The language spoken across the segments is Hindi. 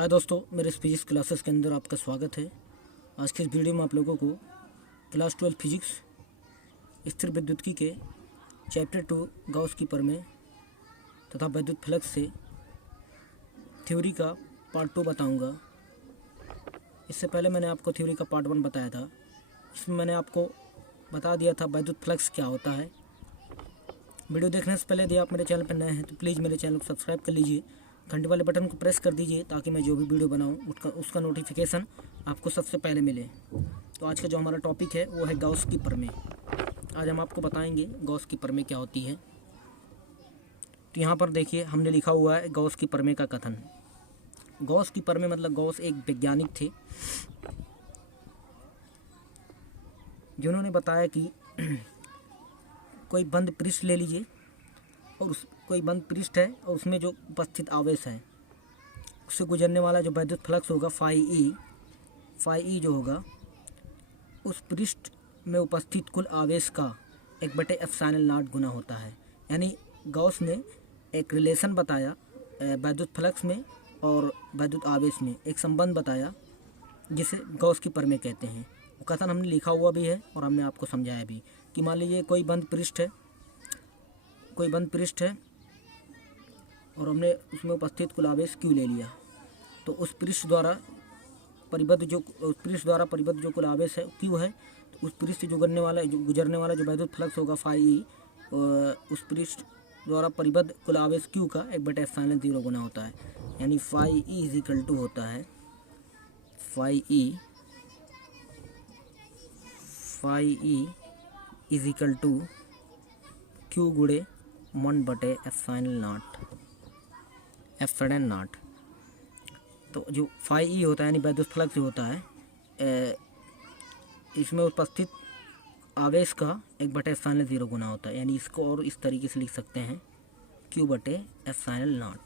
हाय दोस्तों, मेरे फिजिक्स क्लासेस के अंदर आपका स्वागत है। आज के इस वीडियो में आप लोगों को क्लास 12 फिजिक्स स्थिर विद्युत्की के चैप्टर 2 गॉस की प्रमेय तथा विद्युत फ्लक्स से थ्योरी का पार्ट 2 बताऊंगा। इससे पहले मैंने आपको थ्योरी का पार्ट 1 बताया था। इसमें मैंने आपको बता दिया था विद्युत फ्लक्स क्या होता है। वीडियो देखने से पहले यदि आप मेरे चैनल पर नए हैं तो प्लीज़ मेरे चैनल को सब्सक्राइब कर लीजिए, घंटे वाले बटन को प्रेस कर दीजिए ताकि मैं जो भी वीडियो बनाऊं उसका नोटिफिकेशन आपको सबसे पहले मिले। तो आज का जो हमारा टॉपिक है वो है गॉस की प्रमेय। आज हम आपको बताएंगे गॉस की प्रमेय क्या होती है। तो यहाँ पर देखिए हमने लिखा हुआ है गॉस की प्रमेय का कथन। गॉस की प्रमेय मतलब गॉस एक वैज्ञानिक थे जिन्होंने बताया कि कोई बंद पृष्ठ ले लीजिए और कोई बंद पृष्ठ है और उसमें जो उपस्थित आवेश है उससे गुजरने वाला जो विद्युत फ्लक्स होगा फाई जो होगा उस पृष्ठ में उपस्थित कुल आवेश का 1/ε0 गुना होता है। यानी गॉस ने एक रिलेशन बताया विद्युत फ्लक्स में और विद्युत आवेश में, एक संबंध बताया जिसे गॉस की प्रमेय कहते हैं। वो कथन हमने लिखा हुआ भी है और हमने आपको समझाया भी कि मान लीजिए कोई बंद पृष्ठ है और हमने उसमें उपस्थित कुल आवेश Q ले लिया, तो उस पृष्ठ द्वारा परिबद्ध जो कुल आवेश है Q है, तो उस पृष्ठ जो गुजरने वाला जो विद्युत फ्लक्स होगा फाई उस पृष्ठ द्वारा परिबद्ध कुल आवेश Q का 1/ε0 गुना होता है। यानी phi E is equal to होता है phi E is equal to Q गुणे 1/ε0 F0। तो जो फाई ई होता है यानी विद्युत फ्लक्स जो होता है इसमें उपस्थित आवेश का 1/ε0 गुना होता है। यानी इसको और इस तरीके से लिख सकते हैं Q/ε0।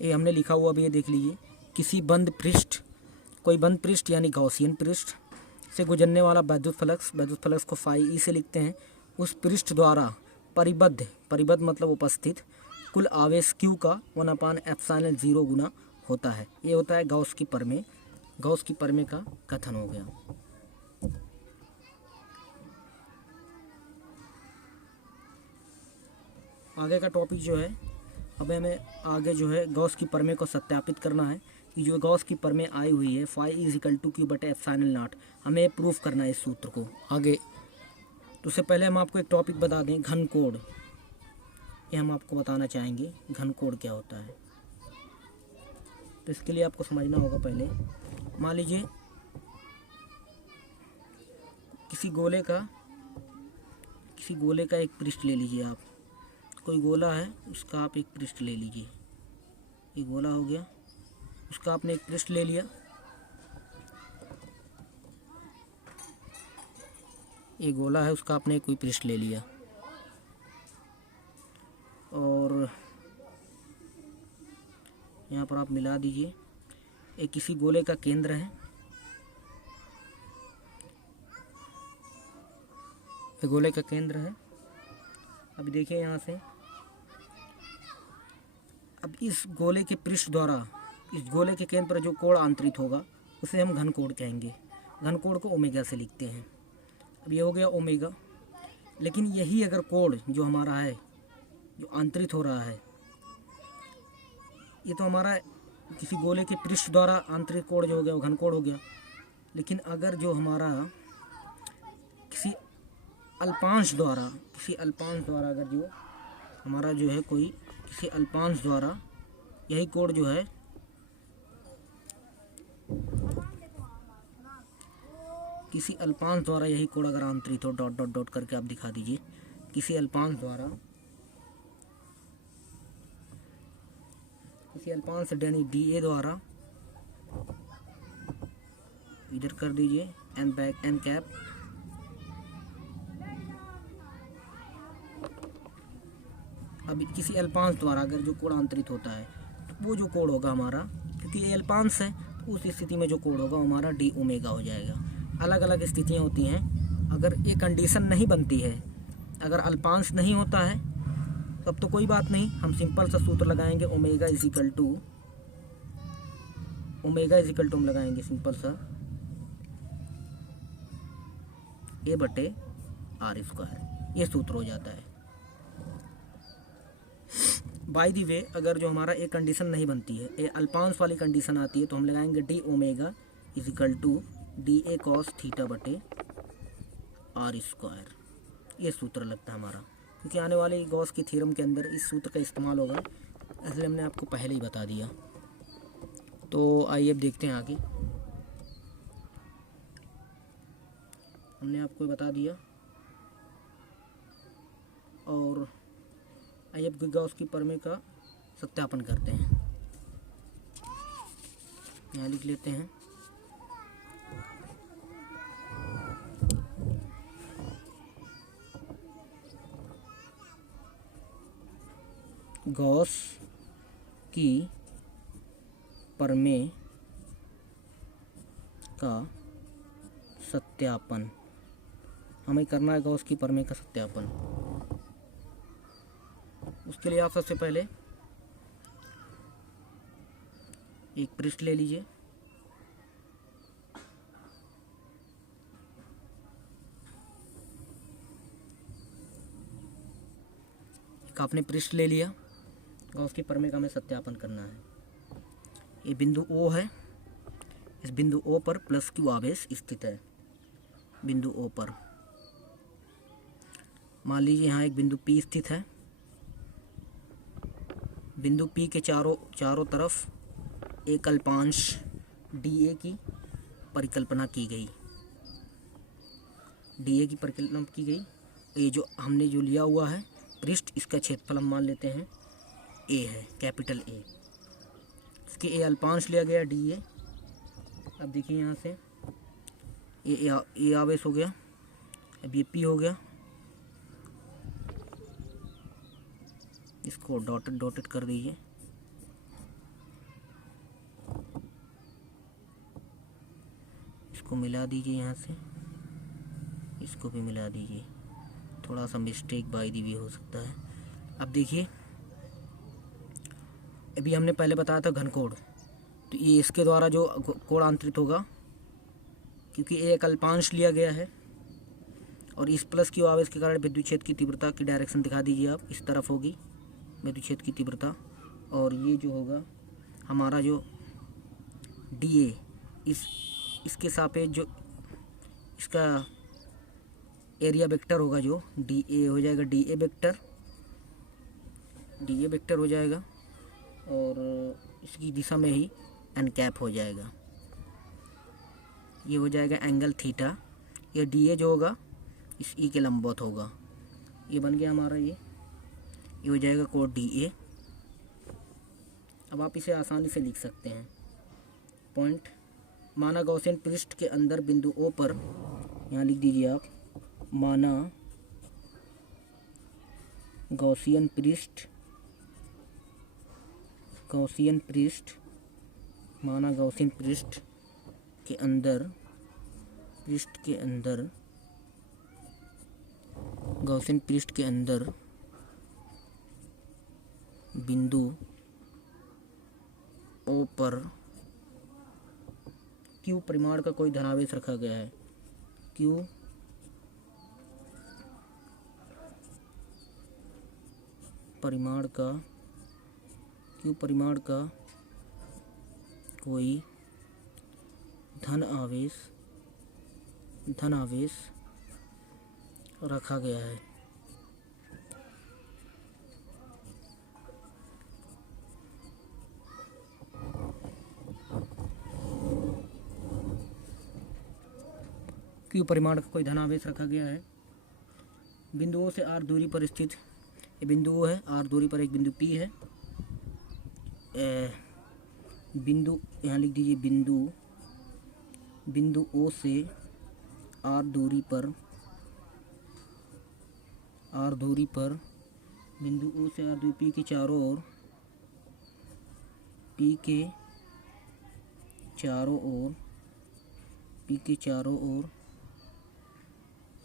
ये हमने लिखा हुआ भी है, देख लीजिए। कोई बंद पृष्ठ यानी गॉसियन पृष्ठ से गुजरने वाला विद्युत फ्लक्स को फाई ई से लिखते हैं। उस पृष्ठ द्वारा परिबद्ध मतलब उपस्थित कुल आवेश Q का 1/ε0 गुना होता है। ये होता है गॉस की प्रमेय का कथन हो गया। आगे का टॉपिक जो है, अब हमें आगे जो है गॉस की प्रमेय को सत्यापित करना है कि जो गॉस की प्रमेय आई हुई है phi is equal to Q/ε0, हमें प्रूफ करना है इस सूत्र को आगे। तो उससे पहले हम आपको एक टॉपिक बता दें, घन कोण। ये हम आपको बताना चाहेंगे घन कोण क्या होता है। तो इसके लिए आपको समझना होगा पहले, मान लीजिए किसी गोले का एक पृष्ठ ले लीजिए। आप कोई गोला है उसका आप एक पृष्ठ ले लीजिए। ये गोला हो गया, उसका आपने एक पृष्ठ ले लिया। ये गोला है उसका आपने कोई पृष्ठ ले लिया और यहाँ पर आप मिला दीजिए। एक किसी गोले का केंद्र है, ये गोले का केंद्र है। अभी देखिए यहाँ से, अब इस गोले के पृष्ठ द्वारा इस गोले के केंद्र पर जो कोण आंतरित होगा उसे हम घन कोण कहेंगे। घन कोण को ओमेगा से लिखते हैं। अब ये हो गया ओमेगा। लेकिन यही अगर कोण जो हमारा है जो आंतरित हो रहा है, ये तो हमारा किसी गोले के पृष्ठ द्वारा आंतरिक कोण जो हो गया वो घन कोण हो गया। लेकिन अगर जो हमारा किसी अल्पांश द्वारा अगर जो हमारा जो है कोई किसी अल्पांश द्वारा यही कोण जो है किसी अल्पांश द्वारा यही कोण अगर आंतरित हो, डॉट डॉट डॉट करके आप दिखा दीजिए, किसी अल्पांश यानी DA द्वारा इधर कर दीजिए n कैप, अब किसी अल्पांश द्वारा अगर जो कोण आंतरित होता है तो वो जो कोण होगा हमारा, क्योंकि ये अल्पांश है तो उस स्थिति में जो कोण होगा हमारा d ओमेगा हो जाएगा। अलग अलग स्थितियाँ होती हैं। अगर ये कंडीशन नहीं बनती है, अगर अल्पांश नहीं होता है अब तो कोई बात नहीं, हम सिंपल सा सूत्र लगाएंगे, ओमेगा इज इक्वल टू हम लगाएंगे सिंपल सा ए बटे आर स्क्वायर, ये सूत्र हो जाता है। बाय द वे, अगर जो हमारा एक कंडीशन नहीं बनती है, ए अल्पांश वाली कंडीशन आती है, तो हम लगाएंगे D omega is equal to D A cos theta बटे आर स्क्वायर, ये सूत्र लगता है हमारा, क्योंकि आने वाले गॉस की थ्योरम के अंदर इस सूत्र का इस्तेमाल होगा, इसलिए हमने आपको पहले ही बता दिया। तो आइए अब देखते हैं आगे। हमने आपको बता दिया, और आइए अब गॉस की प्रमेय का सत्यापन करते हैं। यहाँ लिख लेते हैं गॉस की प्रमेय का सत्यापन, हमें करना है गॉस की प्रमेय का सत्यापन। उसके लिए आप सबसे पहले एक पृष्ठ ले लीजिए, एक आपने पृष्ठ ले लिया, गॉस की प्रमेय का हमें सत्यापन करना है। ये बिंदु O है, इस बिंदु O पर प्लस क्यू आवेश स्थित है। बिंदु O पर मान लीजिए यहाँ एक बिंदु P स्थित है। बिंदु P के चारों तरफ एक अल्पांश dA की परिकल्पना की गई। dA की परिकल्पना की गई। ये जो हमने जो लिया हुआ है पृष्ठ, इसका क्षेत्रफल हम मान लेते हैं A है, कैपिटल A। इसके A अल्पांश लिया गया dA। अब देखिए यहाँ से ये आवेश हो गया, अब ये P हो गया, इसको डॉटेड कर दीजिए। इसको मिला दीजिए, यहाँ से इसको भी मिला दीजिए, थोड़ा सा मिस्टेक बाय दी भी हो सकता है। अब देखिए, अभी हमने पहले बताया था घनकोण, तो ये इसके द्वारा जो कोण आंतरित होगा, क्योंकि एक अल्पांश लिया गया है, और इस प्लस क्यू आवेश के कारण विद्युत क्षेत्र की तीव्रता की डायरेक्शन दिखा दीजिए आप, इस तरफ होगी विद्युत क्षेत्र की तीव्रता। और ये जो होगा हमारा जो dA, इसके सापेक्ष जो इसका एरिया वेक्टर होगा, जो dA हो जाएगा, dA वेक्टर हो जाएगा, और इसकी दिशा में ही n कैप हो जाएगा। ये हो जाएगा एंगल थीटा। ये dA जो होगा इस E के लंबवत होगा। ये बन गया हमारा, ये हो जाएगा कोण dA। अब आप इसे आसानी से लिख सकते हैं। पॉइंट, माना गॉसियन पृष्ठ के अंदर बिंदु O पर, यहाँ लिख दीजिए आप, माना गॉसियन पृष्ठ माना गॉसियन पृष्ठ के अंदर गॉसियन पृष्ठ के अंदर बिंदु O पर Q परिमाण का कोई धनावेश रखा गया है। Q परिमाण का कोई धन आवेश रखा गया है। Q परिमाण का कोई धनावेश रखा गया है। बिंदुओं से R दूरी पर स्थित, ये बिंदु O है, R दूरी पर एक बिंदु P है। बिंदु, यहाँ लिख दीजिए, बिंदु O से R दूरी पर बिंदु O से R दूरी P के चारों ओर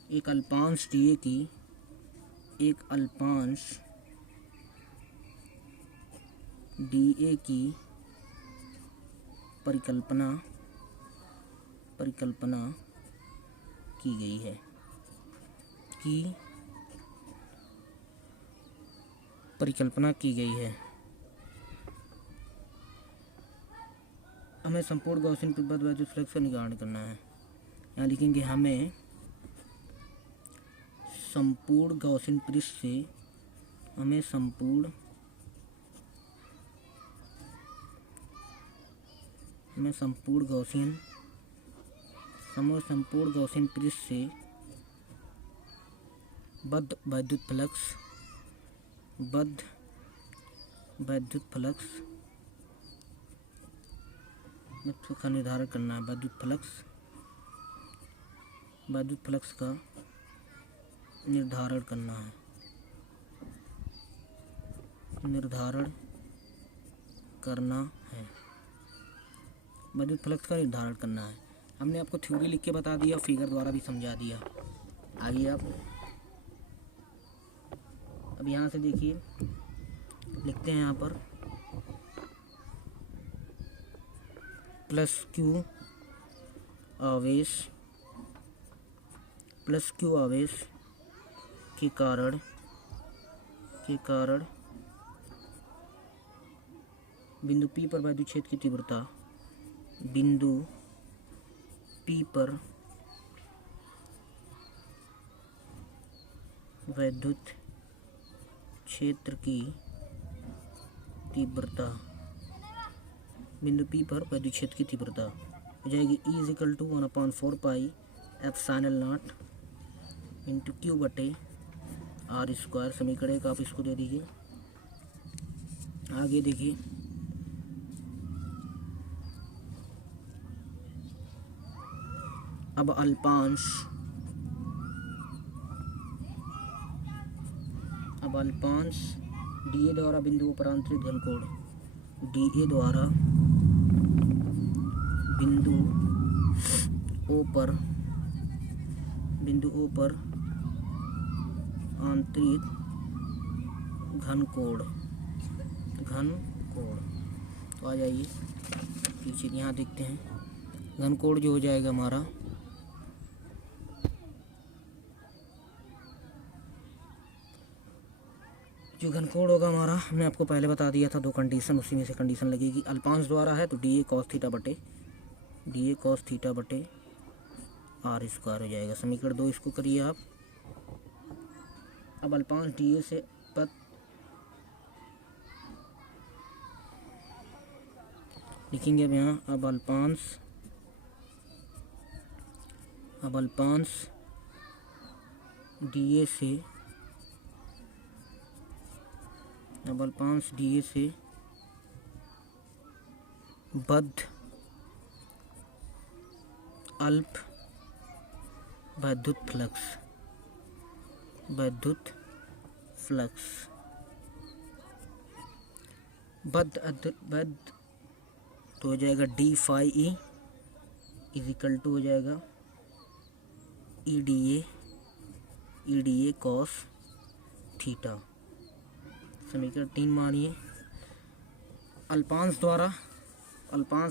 एक अल्पांश dA की DA की परिकल्पना की गई है, हमें संपूर्ण गॉसियन प्रतिबद्ध वैद्युत फ्लक्स का निर्धारण करना है। यहाँ लिखेंगे हमें संपूर्ण गॉसियन पृष्ठ से संपूर्ण गॉसियन पृष्ठ से बद्ध वैद्युत फ्लक्स का निर्धारण करना है। वैद्युत फ्लक्स का निर्धारण करना है। हमने आपको थ्योरी लिख के बता दिया, फिगर द्वारा भी समझा दिया। आइए अब यहाँ से देखिए, लिखते हैं यहाँ पर प्लस क्यू आवेश के कारण बिंदु P पर वैद्युत क्षेत्र की तीव्रता वैद्युत क्षेत्र की तीव्रता हो जाएगी E = 1/4 पाई ε0 इंटू Q बटे R²। समीकरण एक आप इसको दे दीजिए। आगे देखिए, अब अल्पांश DA द्वारा बिंदु पर आंतरिक घनकोण DA द्वारा बिंदु O पर आंतरिक घनकोण। तो आ जाइए पीछे, यहाँ देखते हैं घनकोण जो हो जाएगा हमारा होगा हमारा, हमने आपको पहले बता दिया था 2 कंडीशन, उसी में से कंडीशन लगेगी। अल्पांश द्वारा है तो DA cos थीटा बटे R² हो जाएगा। समीकरण 2 इसको करिए आप। अब अल्पांश DA से पद लिखेंगे। अब यहाँ अब अल्पांश DA से बद्ध अल्प वैद्युत फ्लक्स बद्ध तो हो जाएगा d phi e = हो जाएगा EDA cos थीटा। समीकरण 3 मानिए। अल्पांश का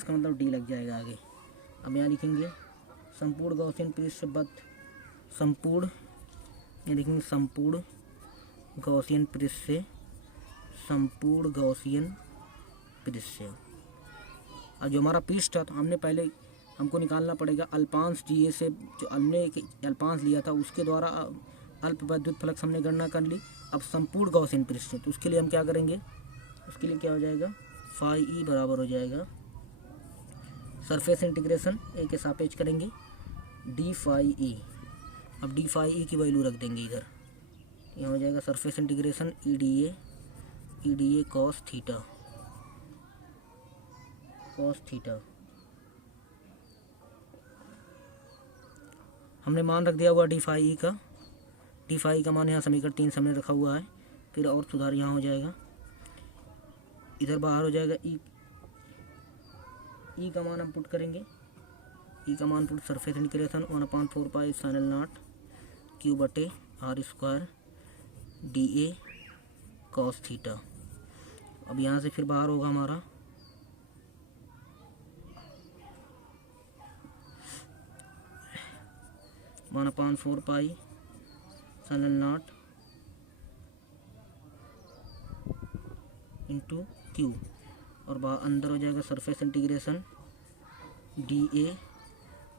मतलब D लग जाएगा आगे। अब यहाँ लिखेंगे संपूर्ण गॉसियन पृष्ठ से बद्ध संपूर्ण गॉसियन पृष्ठ से और जो हमारा पृष्ठ था, तो हमको निकालना पड़ेगा अल्पांश DA से। जो हमने अल्पांश लिया था उसके द्वारा अल्प वैद्युत फ्लक्स हमने गणना कर ली। अब संपूर्ण गॉसियन पृष्ठ से, तो उसके लिए हम क्या करेंगे, उसके लिए क्या हो जाएगा, phi e बराबर हो जाएगा सरफेस इंटीग्रेशन A के सापेक्ष करेंगे d phi e। अब d phi e की वैल्यू रख देंगे इधर, यहाँ हो जाएगा surface integration EDA cos theta. हमने मान रख दिया हुआ d phi e का मान यहाँ समीकरण 3 सामने रखा हुआ है। फिर और सुधार यहाँ हो जाएगा, इधर बाहर हो जाएगा E का मान हम पुट करेंगे। E का मान पुट सरफेस इंटीग्रेशन 1/4 पाई ε0 Q बटे R² DA cos थीटा। अब यहाँ से फिर बाहर होगा हमारा 1/4 pi epsilon not into Q, और अंदर हो जाएगा surface integration D A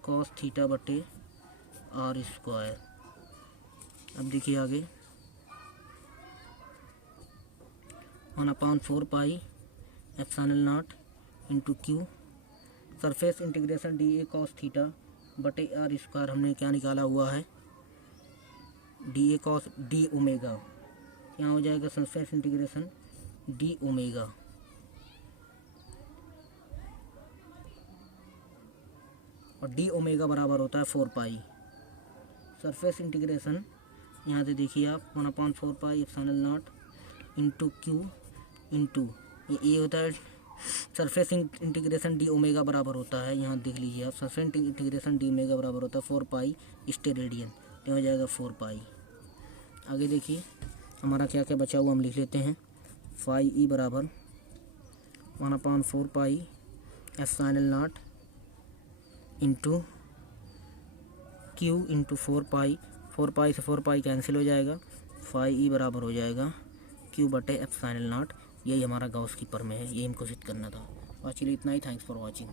cos theta बटे आर स्क्वायर। अब देखिए आगे 1/4 pi epsilon not into Q, surface integration D A cos theta बटे आर स्क्वायर हमने क्या निकाला हुआ है, D A cos D omega, यहाँ हो जाएगा सरफेस इंटीग्रेशन डी ओमेगा, और डी ओमेगा बराबर होता है 4 पाई। सरफेस इंटीग्रेशन यहाँ से देखिए आप 1/4 pi epsilon not into Q into ये होता है सरफेस इंटीग्रेशन डी ओमेगा बराबर होता है, यहाँ देख लीजिए आप, सरफेस इंटीग्रेशन डी ओमेगा बराबर होता है 4 पाई स्टेरेडियन, तो हो जाएगा 4 पाई। आगे देखिए हमारा क्या क्या बचा हुआ हम लिख लेते हैं। फाई ई बराबर 1/4 pi epsilon not into Q into 4 पाई, 4 पाई से 4 पाई कैंसिल हो जाएगा, फाई ई बराबर हो जाएगा क्यू बटे एप्सिलॉन नॉट। यही हमारा गॉस की प्रमेय है, यही हमको सिद्ध करना था। और चलिए इतना ही, थैंक्स फॉर वॉचिंग।